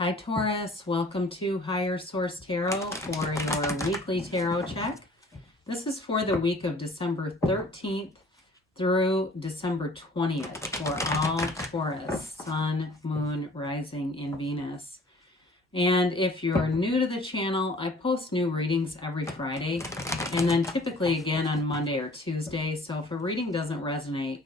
Hi Taurus, welcome to Higher Source Tarot for your weekly tarot check. This is for the week of December 13th through December 20th for all Taurus, Sun, Moon, Rising, and Venus. And if you're new to the channel, I post new readings every Friday and then typically again on Monday or Tuesday. So if a reading doesn't resonate,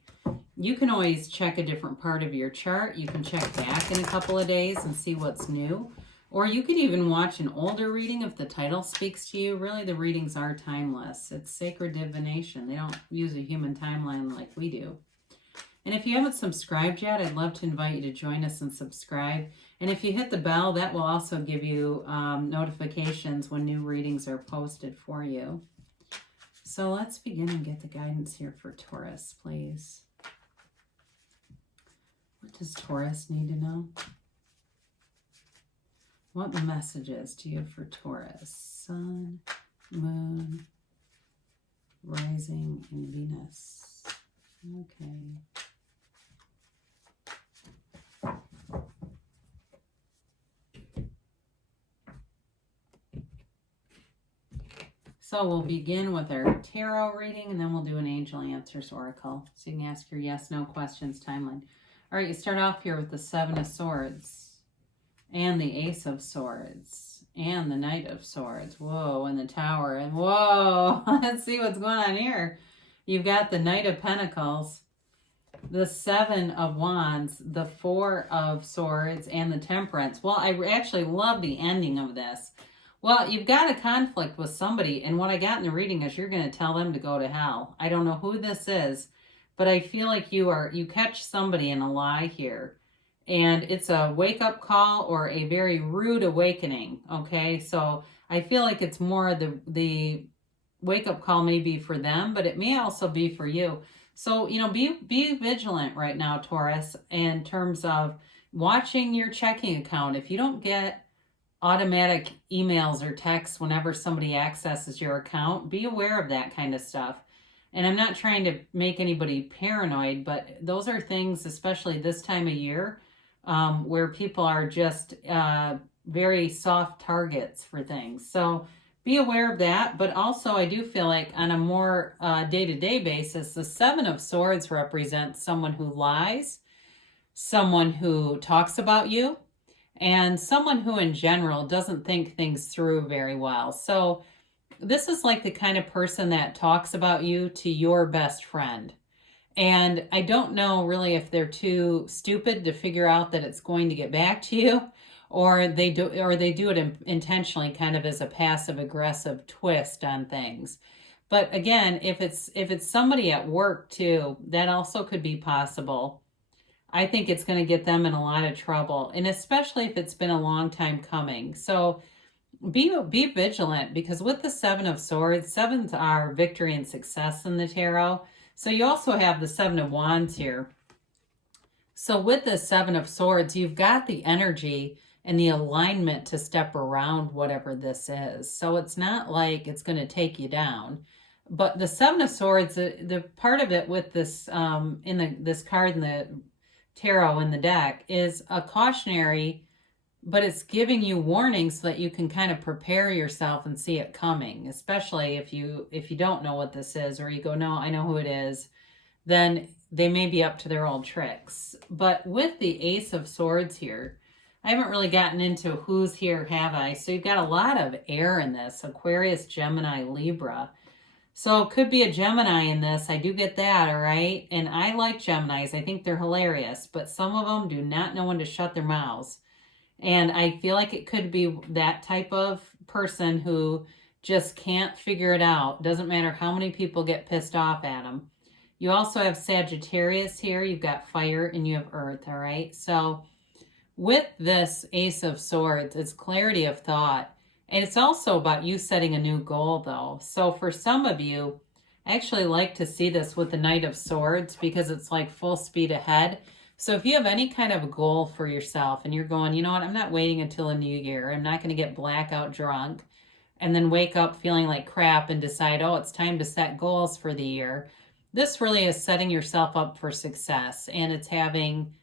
you can always check a different part of your chart. You can check back in a couple of days and see what's new. Or you could even watch an older reading if the title speaks to you. Really, the readings are timeless. It's sacred divination. They don't use a human timeline like we do. And if you haven't subscribed yet, I'd love to invite you to join us and subscribe. And if you hit the bell, that will also give you notifications when new readings are posted for you. So let's begin and get the guidance here for Taurus, please. What does Taurus need to know? What messages do you have for Taurus? Sun, Moon, Rising, and Venus. Okay. So we'll begin with our tarot reading, and then we'll do an Angel Answers Oracle. So you can ask your yes/no questions timeline. All right, you start off here with the Seven of Swords and the Ace of Swords and the Knight of Swords. Whoa, and the Tower. And whoa, let's see what's going on here. You've got the Knight of Pentacles, the Seven of Wands, the Four of Swords, and the Temperance. Well, I actually love the ending of this. Well, you've got a conflict with somebody, and what I got in the reading is you're going to tell them to go to hell. I don't know who this is, but I feel like you catch somebody in a lie here. And it's a wake-up call or a very rude awakening, okay? So I feel like it's more the wake-up call may be for them, but it may also be for you. So, you know, be vigilant right now, Taurus, in terms of watching your checking account. If you don't get automatic emails or texts whenever somebody accesses your account, be aware of that kind of stuff. And I'm not trying to make anybody paranoid, but those are things, especially this time of year, where people are just very soft targets for things. So be aware of that. But also I do feel like on a more day-to-day basis, the Seven of Swords represents someone who lies, someone who talks about you, and someone who in general doesn't think things through very well. So this is like the kind of person that talks about you to your best friend. And I don't know really if they're too stupid to figure out that it's going to get back to you, or they do it intentionally, kind of as a passive aggressive twist on things. But again, if it's somebody at work too, that also could be possible. I think it's going to get them in a lot of trouble, and especially if it's been a long time coming. So be vigilant, because with the Seven of Swords, sevens are victory and success in the tarot. So you also have the Seven of Wands here. So with the Seven of Swords, you've got the energy and the alignment to step around whatever this is. So it's not like it's going to take you down. But the Seven of Swords, the part of it with this this card in the tarot in the deck is a cautionary, but it's giving you warnings so that you can kind of prepare yourself and see it coming. Especially if you don't know what this is, or you go, no, I know who it is, then they may be up to their old tricks. But with the Ace of Swords here, I haven't really gotten into who's here, have I? So you've got a lot of air in this: Aquarius, Gemini, Libra. So it could be a Gemini in this. I do get that, all right? And I like Geminis. I think they're hilarious, but some of them do not know when to shut their mouths. And I feel like it could be that type of person who just can't figure it out. Doesn't matter how many people get pissed off at them. You also have Sagittarius here. You've got fire and you have earth, all right? So with this Ace of Swords, it's clarity of thought. And it's also about you setting a new goal, though. So for some of you, I actually like to see this with the Knight of Swords, because it's like full speed ahead. So if you have any kind of a goal for yourself and you're going, you know what, I'm not waiting until a new year. I'm not going to get blackout drunk and then wake up feeling like crap and decide, oh, it's time to set goals for the year. This really is setting yourself up for success, and it's having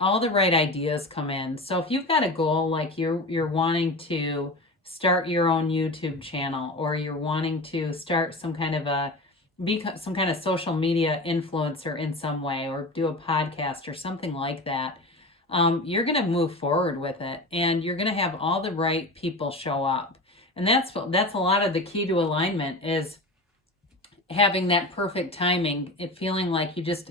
all the right ideas come in. So if you've got a goal, like you're wanting to start your own YouTube channel, or you're wanting to start some kind of some kind of social media influencer in some way, or do a podcast or something like that, you're going to move forward with it, and you're going to have all the right people show up. And that's a lot of the key to alignment, is having that perfect timing, it feeling like you just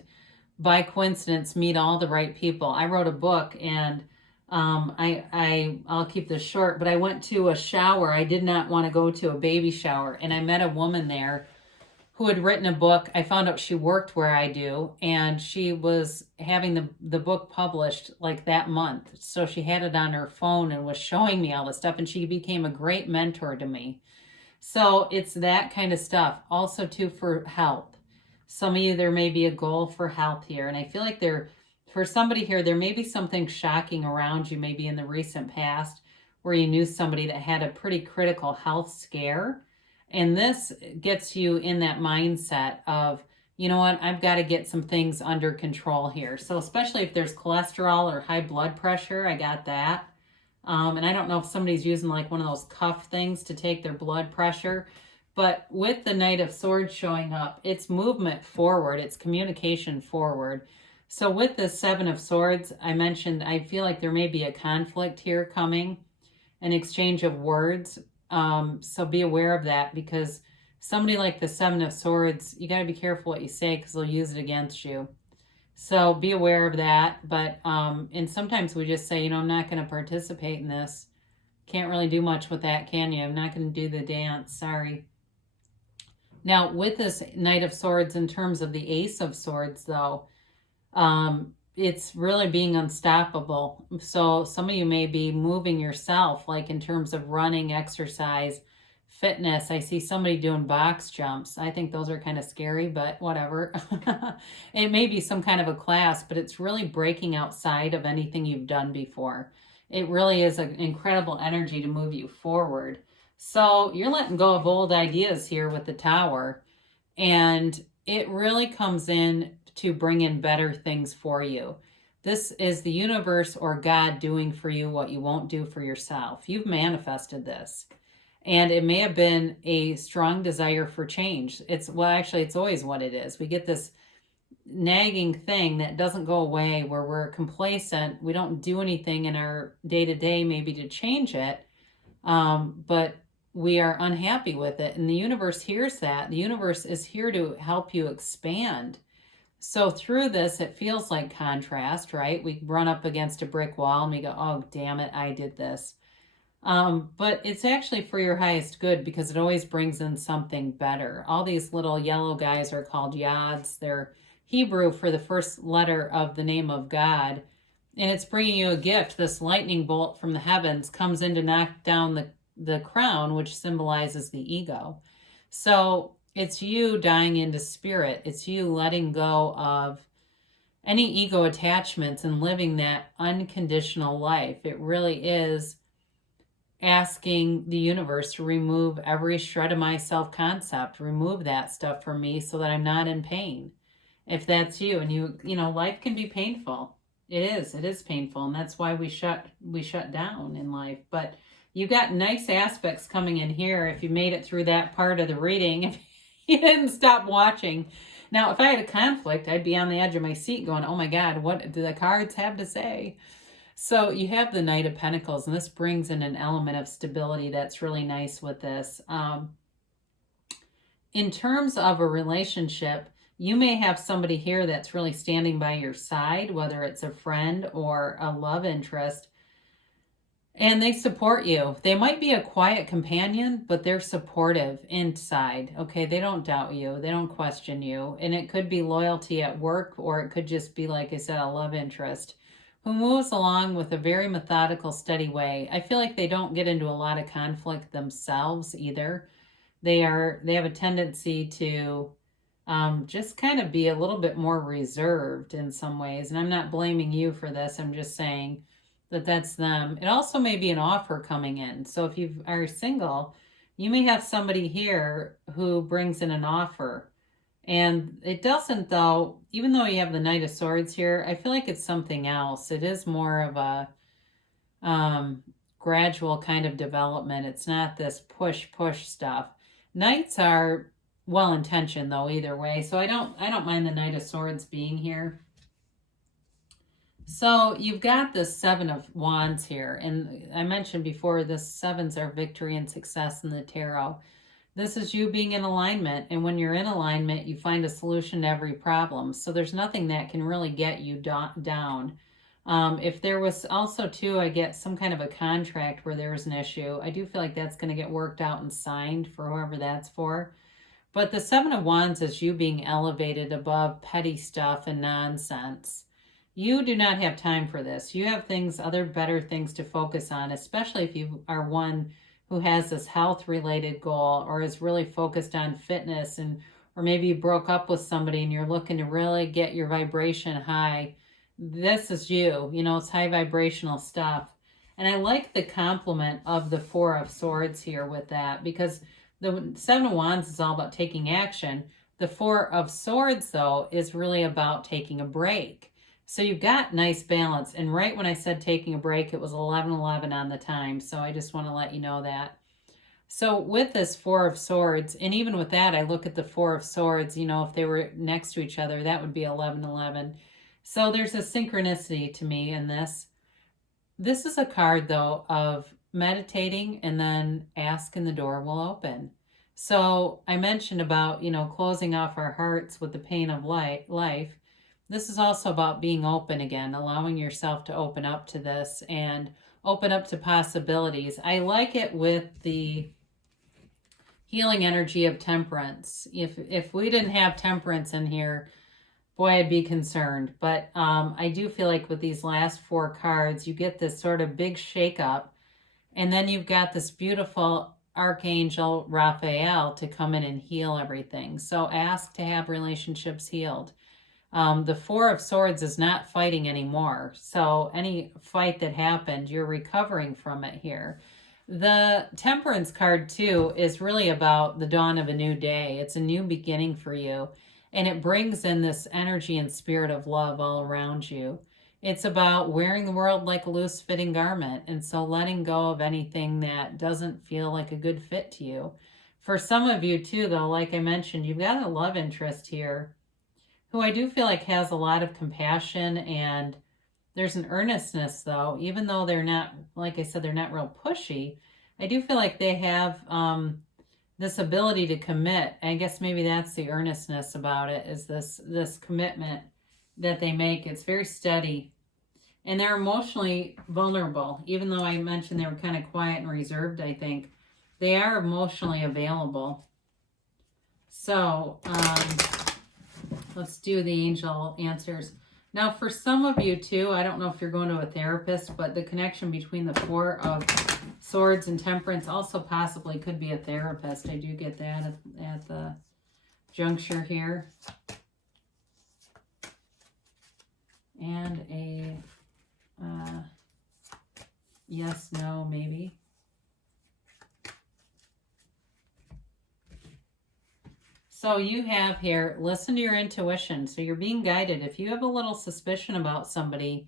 by coincidence meet all the right people. I wrote a book, and I'll keep this short, but I went to a shower. I did not want to go to a baby shower, and I met a woman there who had written a book. I found out she worked where I do, and she was having the book published like that month. So she had it on her phone and was showing me all this stuff, and she became a great mentor to me. So it's that kind of stuff. Also too, for health. Some of you, there may be a goal for health here, and I feel like for somebody here, there may be something shocking around you, maybe in the recent past, where you knew somebody that had a pretty critical health scare. And this gets you in that mindset of, you know what, I've got to get some things under control here. So especially if there's cholesterol or high blood pressure, I got that. And I don't know if somebody's using like one of those cuff things to take their blood pressure. But with the Knight of Swords showing up, it's movement forward, it's communication forward. So with the Seven of Swords, I mentioned, I feel like there may be a conflict here coming, an exchange of words. So be aware of that, because somebody like the Seven of Swords, you got to be careful what you say, because they'll use it against you. So be aware of that. But and sometimes we just say, I'm not going to participate in this. Can't really do much with that, can you? I'm not going to do the dance. Sorry. Now, with this Knight of Swords, in terms of the Ace of Swords, though, it's really being unstoppable. So some of you may be moving yourself, like in terms of running, exercise, fitness. I see somebody doing box jumps. I think those are kind of scary, but whatever. It may be some kind of a class, but it's really breaking outside of anything you've done before. It really is an incredible energy to move you forward. So you're letting go of old ideas here with the Tower, and it really comes in to bring in better things for you. This is the universe or God doing for you what you won't do for yourself. You've manifested this, and it may have been a strong desire for change. It's always what it is. We get this nagging thing that doesn't go away, where we're complacent. We don't do anything in our day-to-day maybe to change it, but we are unhappy with it. And the universe hears that. The universe is here to help you expand. So through this, it feels like contrast, right? We run up against a brick wall and we go, oh, damn it, I did this. But it's actually for your highest good, because it always brings in something better. All these little yellow guys are called yads. They're Hebrew for the first letter of the name of God. And it's bringing you a gift. This lightning bolt from the heavens comes in to knock down the crown, which symbolizes the ego. So it's you dying into spirit. It's you letting go of any ego attachments and living that unconditional life. It really is asking the universe to remove every shred of my self-concept, remove that stuff from me so that I'm not in pain. If that's you, and life can be painful. It is painful, and that's why we shut down in life. But you've got nice aspects coming in here if you made it through that part of the reading, if you didn't stop watching. Now, if I had a conflict, I'd be on the edge of my seat going, oh my God, what do the cards have to say? So you have the Knight of Pentacles, and this brings in an element of stability that's really nice with this. In terms of a relationship, you may have somebody here that's really standing by your side, whether it's a friend or a love interest, and they support you. They might be a quiet companion, but they're supportive inside. Okay, they don't doubt you. They don't question you. And it could be loyalty at work, or it could just be, like I said, a love interest who moves along with a very methodical, steady way. I feel like they don't get into a lot of conflict themselves either. They have a tendency to just kind of be a little bit more reserved in some ways. And I'm not blaming you for this. I'm just saying that that's them. It also may be an offer coming in. So if you are single, you may have somebody here who brings in an offer, And it doesn't, though, even though you have the Knight of Swords here, I feel like it's something else. It is more of a gradual kind of development. It's not this push stuff. Knights are well intentioned though either way, so I don't mind the Knight of Swords being here. So you've got the Seven of Wands here, and I mentioned before the sevens are victory and success in the tarot. This is you being in alignment, and when you're in alignment, you find a solution to every problem. So there's nothing that can really get you down. If there was also, too, I get some kind of a contract where there was an issue, I do feel like that's going to get worked out and signed for whoever that's for. But the Seven of Wands is you being elevated above petty stuff and nonsense. You do not have time for this. You have other better things to focus on, especially if you are one who has this health-related goal or is really focused on fitness, or maybe you broke up with somebody and you're looking to really get your vibration high. This is you. It's high vibrational stuff. And I like the complement of the Four of Swords here with that, because the Seven of Wands is all about taking action. The Four of Swords, though, is really about taking a break. So you've got nice balance. And right when I said taking a break, it was 11:11 on the time. So I just want to let you know that. So with this Four of Swords, and even with that, I look at the Four of Swords, if they were next to each other, that would be 11:11. So there's a synchronicity to me in this. This is a card, though, of meditating and then ask and the door will open. So I mentioned about, closing off our hearts with the pain of life. This is also about being open again, allowing yourself to open up to this and open up to possibilities. I like it with the healing energy of temperance. If we didn't have temperance in here, boy, I'd be concerned. But I do feel like with these last four cards, you get this sort of big shakeup. And then you've got this beautiful Archangel Raphael to come in and heal everything. So ask to have relationships healed. The Four of Swords is not fighting anymore. So any fight that happened, you're recovering from it here. The Temperance card, too, is really about the dawn of a new day. It's a new beginning for you. And it brings in this energy and spirit of love all around you. It's about wearing the world like a loose-fitting garment. And so letting go of anything that doesn't feel like a good fit to you. For some of you, too, though, like I mentioned, you've got a love interest here who I do feel like has a lot of compassion, and there's an earnestness, though, even though they're not, like I said, they're not real pushy. I do feel like they have this ability to commit. I guess maybe that's the earnestness about it, is this commitment that they make. It's very steady, and they're emotionally vulnerable. Even though I mentioned they were kind of quiet and reserved, I think they are emotionally available. So, let's do the angel answers. Now, for some of you, too, I don't know if you're going to a therapist, but the connection between the Four of Swords and Temperance also possibly could be a therapist. I do get that at the juncture here. And a yes, no, maybe. So you have here, listen to your intuition. So you're being guided. If you have a little suspicion about somebody,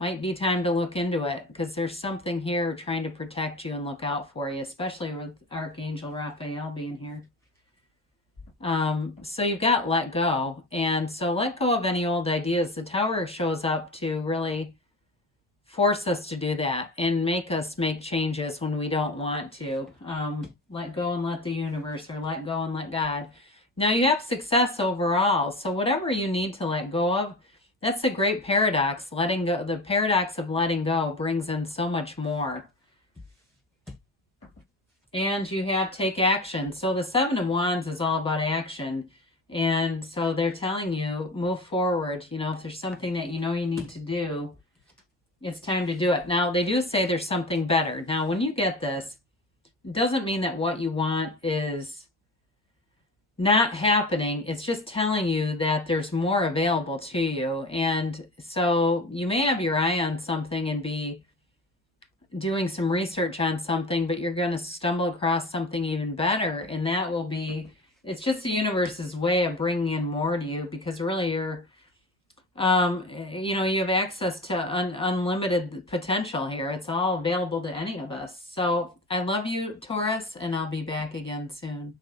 might be time to look into it, because there's something here trying to protect you and look out for you, especially with Archangel Raphael being here. So you've got let go. And so let go of any old ideas. The Tower shows up to really force us to do that and make us make changes when we don't want to. Let go and let the universe, or let go and let God. Now you have success overall. So whatever you need to let go of, that's a great paradox. Letting go, the paradox of letting go brings in so much more. And you have take action. So the Seven of Wands is all about action. And so they're telling you, move forward. If there's something that you need to do, it's time to do it. Now, they do say there's something better. Now, when you get this, it doesn't mean that what you want is not happening. It's just telling you that there's more available to you. And so you may have your eye on something and be doing some research on something, but you're going to stumble across something even better. And that will be it's just the universe's way of bringing in more to you, because really you're, you know, you have access to unlimited potential here. It's all available to any of us. So I love you, Taurus, and I'll be back again soon.